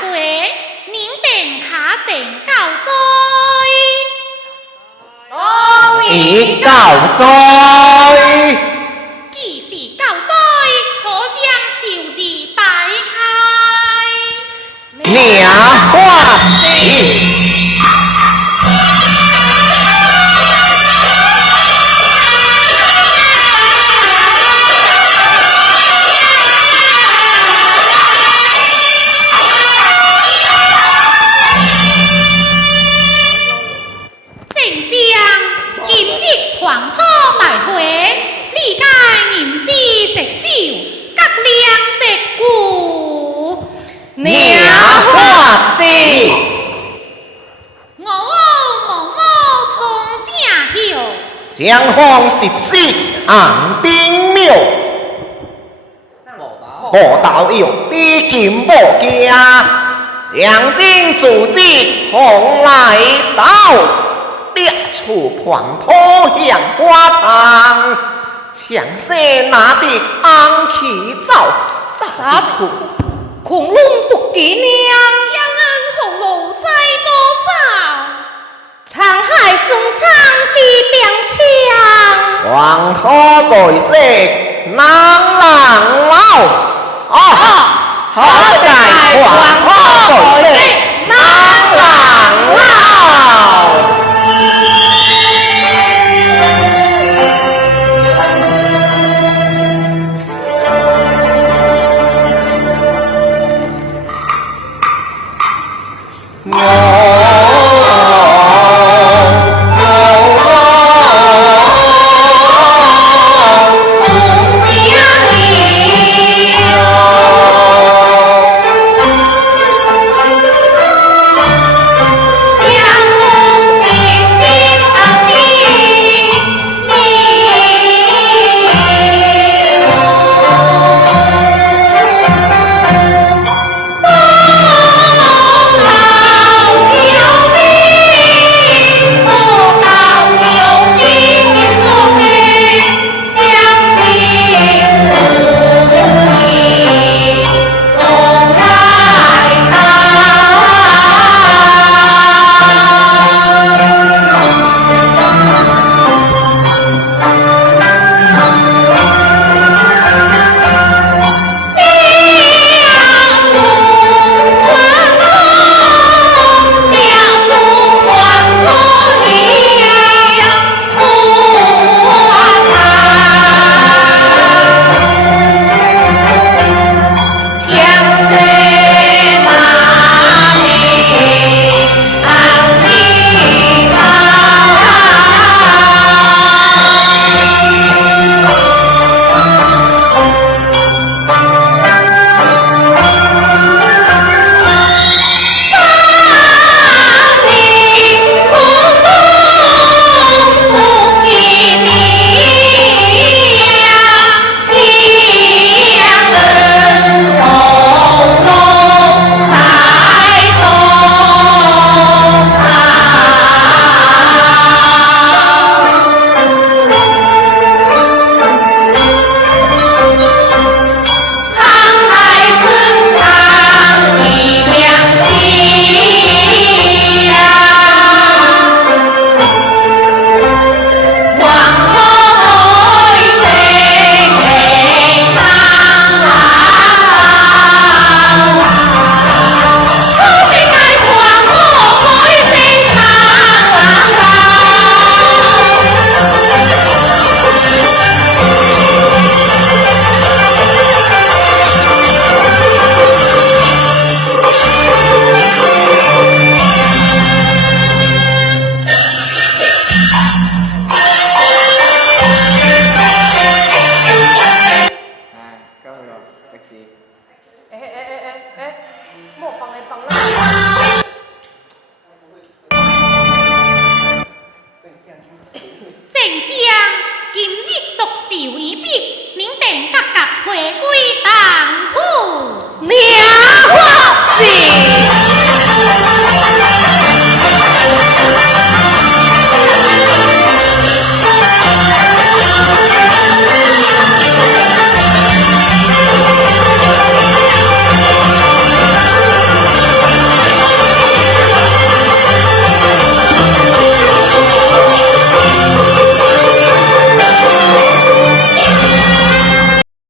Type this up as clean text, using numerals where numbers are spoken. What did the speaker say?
会，您定卡正告罪。已告罪。既是告罪，可将仇字摆开。娘话是。黄土大会，历届吟诗直首，各亮直鼓。娘话是。我某从正后，相逢14红丁庙，无道用的金宝家，象征自己红来到。跌出黄土向花塘，强势拿的安起走，咋苦恐龙不给娘，乡恩红路在多少？沧海送唱的兵枪，黄土改色人人老，好在黄土改色人人老。我